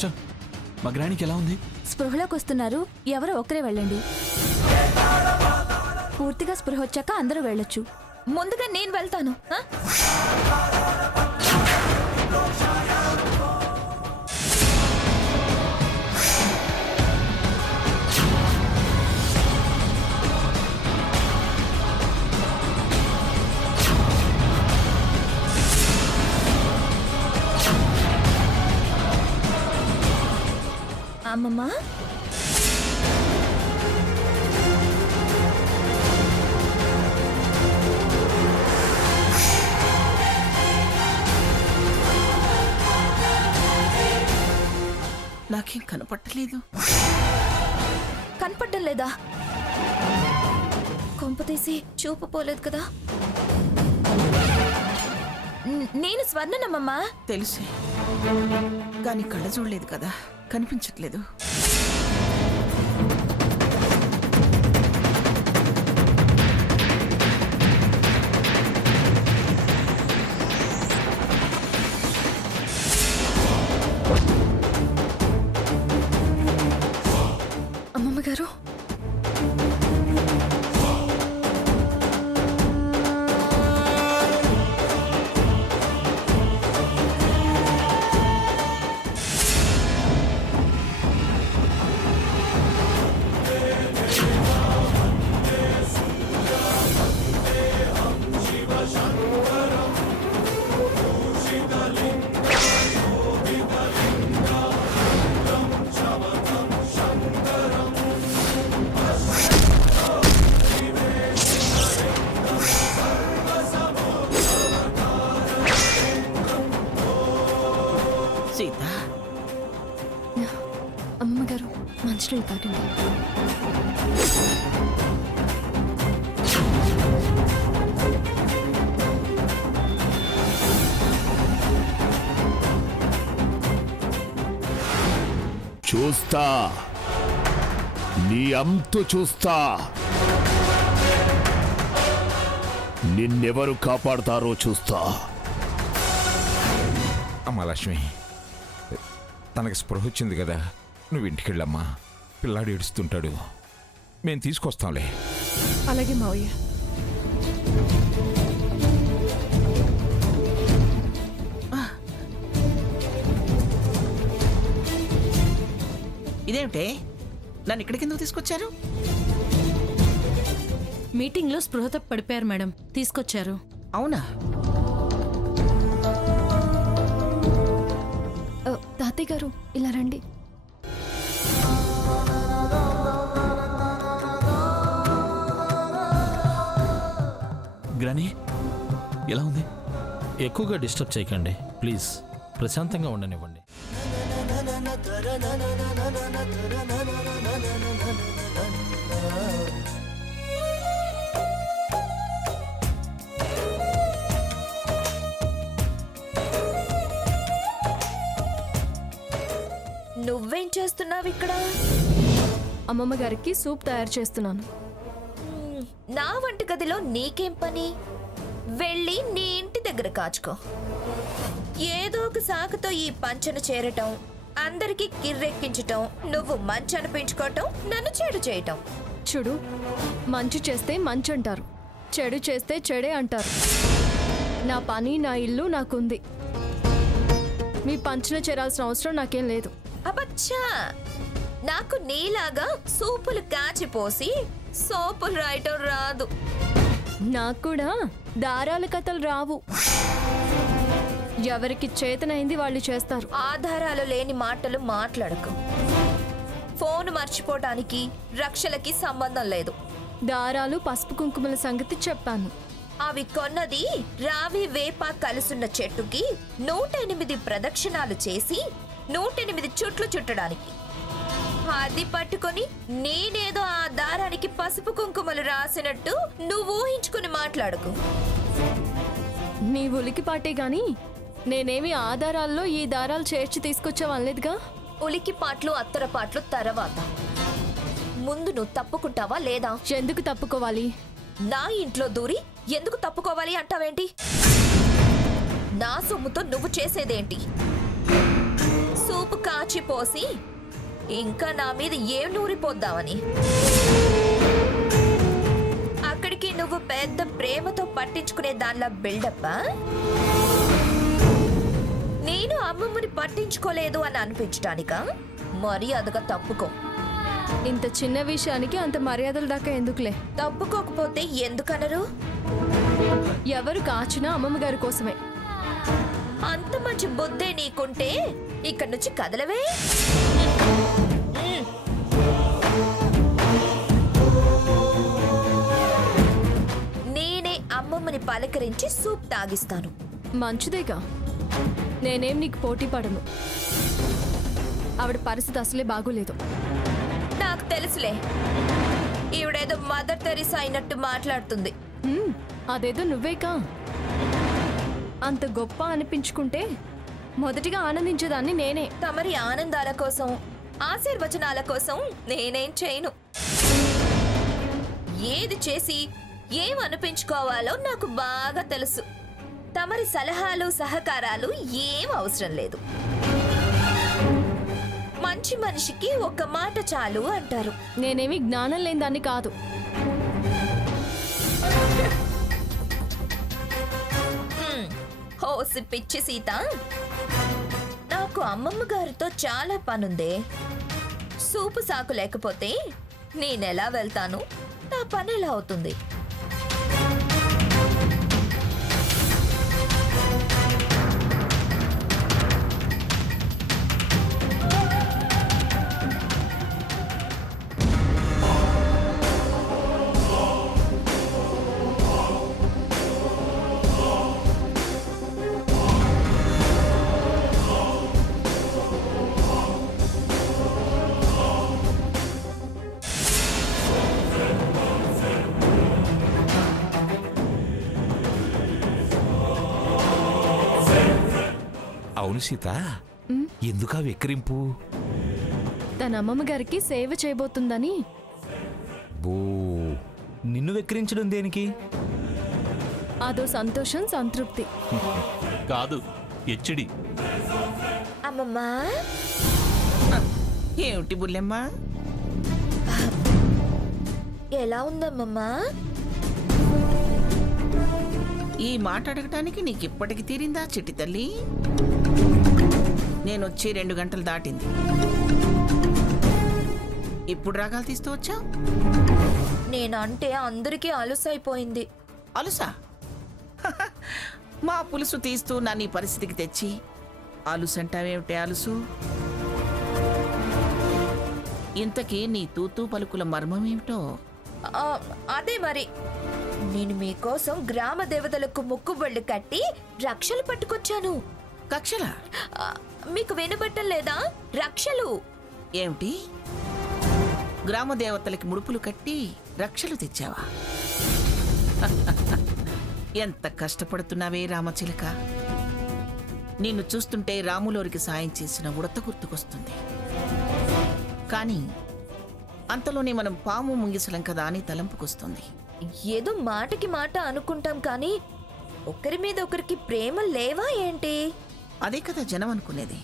Sister, మా గ్రానికి ఎలా ఉంది? స్పృహలోకి వస్తున్నారు. ఎవరో ఒకరే వెళ్ళండి. పూర్తిగా స్పృహ వచ్చాక అందరూ వెళ్ళొచ్చు. ముందుగా నేను వెళ్తాను. అమ్మమ్మ, నాకేం కనపట్టలేదు. కనపడ్డం లేదా? కొంపతీసి చూపు పోలేదు కదా. నేను స్వర్ణనమ్మమ్మా. తెలుసు, కానీ కళ్ళ చూడలేదు కదా, కనిపించట్లేదు. అమ్మమ్మ గారు, సీత, అమ్మమ్మ గారు మంచినీళ్ళు తాగండి. చూస్తా, నీ అంతు చూస్తా. నిన్నెవరు కాపాడతారో చూస్తా. అమ్మా లక్ష్మి, తనకి స్పృహ వచ్చింది కదా, నువ్వు ఇంటికెళ్ళమ్మా. పిల్లాడు ఏడుస్తుంటాడు, మేము తీసుకొస్తాంలే. అలాగే మావయ్య. ఇదేమిటే, నన్ను ఇక్కడికి ఎందుకు తీసుకొచ్చారు? మీటింగ్లో స్పృహత పడిపోయారు మేడం, తీసుకొచ్చారు. అవునా? తాతయ్య గారు ఇలా రండి. గ్రాని ఎలా ఉంది? ఎక్కువగా డిస్టర్బ్ చేయకండి ప్లీజ్, ప్రశాంతంగా ఉండనివ్వండి. నువ్వేం చేస్తున్నావు ఇక్కడ? అమ్మమ్మ గారికి సూప్ తయారు చేస్తున్నాను. నా వంటగదిలో నీకేం పని? వెళ్ళి నీ ఇంటి దగ్గర కాచుకో. ఏదో ఒక సాకుతో ఈ పంచను చేరటం, అందరికీ కిర్రెక్కించటం, నువ్వు మంచి అనిపించుకోవటం, నన్ను చెడు చేయటం. చూడు, మంచి చేస్తే మంచి అంటారు, చెడు చేస్తే చెడే అంటారు. నా పని, నా ఇల్లు నాకుంది. మీ పంచన చేరాల్సిన అవసరం నాకేం లేదు. అబ్బచ్చా, నాకు నీలాగా సూపులు కాచిపోసి సోపులు రాయటం రాదు. నాకు కూడా దారాల కథలు రావు. ఎవరికి చేతనైంది వాళ్ళు చేస్తారు. ఆధారాలు లేని మాటలు మాట్లాడకు. ఫోన్ మర్చిపోవటానికి రక్షలకి సంబంధం లేదు. దారాలు పసుపు కుంకుమల సంగతి చెప్పాను. అవి కొన్నది రావి వేప కలుసున్న చెట్టుకి 108 ప్రదక్షిణాలు చేసి 108 చుట్లు చుట్టడానికి. అది పట్టుకొని నేనేదో ఆ దారానికి పసుపు కుంకుమలు రాసినట్టు నువ్వు ఊహించుకుని మాట్లాడుకు. నీ ఉలికిపాటే గాని నేనేమి ఆధారాల్లో ఈ దారాలు చేర్చి తీసుకొచ్చావనలేదుగా. ఉలికిపాట్లు అత్తరపాట్లు తర్వాత. ముందు నువ్వు తప్పుకుంటావా లేదా? ఎందుకు తప్పుకోవాలి? నా ఇంట్లో దూరి ఎందుకు తప్పుకోవాలి అంటావేంటి? నా సొమ్ముతో నువ్వు చేసేదేంటి? సూపు కాచి పోసి ఇంకా నా మీద ఏం నూరిపోద్దామని. అక్కడికి నువ్వు పెద్ద ప్రేమతో పట్టించుకునే దానిలా బిల్డప్పా? నేను అమ్మమ్మని పట్టించుకోలేదు అని అనిపించటానికా? మర్యాదగా తప్పుకో. ఇంత చిన్న విషయానికి అంత మర్యాదల దాకా ఎందుకులే. తప్పుకోకపోతే ఎందుకనరు? ఎవరు కాచినా అమ్మమ్మ గారి కోసమే. అంత మంచి బుద్ధే నీకుంటే ఇక్కడి నుంచి కదలవే. నేనే అమ్మమ్మని పలకరించి సూప్ తాగిస్తాను. మంచిదేగా, నేనేం నీకు పోటీ పడను. ఆవిడ పరిస్థితి అసలే బాగోలేదు. నాకు తెలుసులే, ఈవిడేదో మదర్ తెరీసా అయినట్టు మాట్లాడుతుంది. అదేదో నువ్వేకా. అంత గొప్ప అనిపించుకుంటే మొదటిగా ఆనందించేదాన్ని నేనే. తమరి ఆనందాల కోసం, ఆశీర్వచనాల కోసం నేనేం చేయను. ఏది చేసి ఏం అనిపించుకోవాలో నాకు బాగా తెలుసు. తమరి సలహాలు సహకారాలు ఏం అవసరం లేదు. మంచి మనిషికి ఒక్క మాట చాలు అంటారు. నేనేమి జ్ఞానం లేని దాన్ని కాదు. హోసి పిచ్చి సీత, నాకు అమ్మమ్మ గారితో చాలా పనుందే. సూపు సాకు లేకపోతే నేనెలా వెళ్తాను? నా పని ఎలా అవుతుంది? అవును సీత, ఎందుకా వెక్కిరింపు? తన అమ్మమ్మ గారికి సేవ చేయబోతుందని. బో, నిన్ను వెక్కిరించడం దేనికి? అదో సంతోషం, సంతృప్తి. కాదు, హెచ్చడి. అమ్మమ్మా, ఏమిటి బుల్లెమ్మ? ఎలా ఉందమ్మమ్మా? ఈ మాట అడగటానికి నీకు ఇప్పటికి తీరిందా చిట్టి తల్లి? నేనొచ్చి 2 గంటలు దాటింది. ఇప్పుడు రాగాలు తీస్తూ వచ్చావు? నేనంటే అందరికీ అలుసైపోయింది. అలుసా? మా పులుసు తీస్తూ నన్ను ఈ పరిస్థితికి తెచ్చి అలుసంటావేమిటే అలుసు? ఇంతకీ నీ తూతూ పలుకుల మర్మమేమిటో? అదే మరి, నేను మీకోసం గ్రామ దేవతలకు ముక్కుబళ్ళు కట్టి రక్షలు పట్టుకొచ్చాను. కక్షలా? మీకు వినబట్టం లేదా? రక్షలు. ఏమిటి? గ్రామ దేవతలకి ముడుపులు కట్టి రక్షలు తెచ్చావా? ఎంత కష్టపడుతున్నావే రామచిలక. నిన్ను చూస్తుంటే రాములోరికి సాయం చేసిన ఉడత గుర్తుకొస్తుంది. కానీ అంతలోనే మనం పాము ముంగిసలం కదా అని తలంపుకొస్తుంది. ఏదో మాటకి మాట అనుకుంటాం కానీ ఒకరి మీద ఒకరికి ప్రేమ లేవా ఏంటి? అదే కదా జనం అనుకునేది.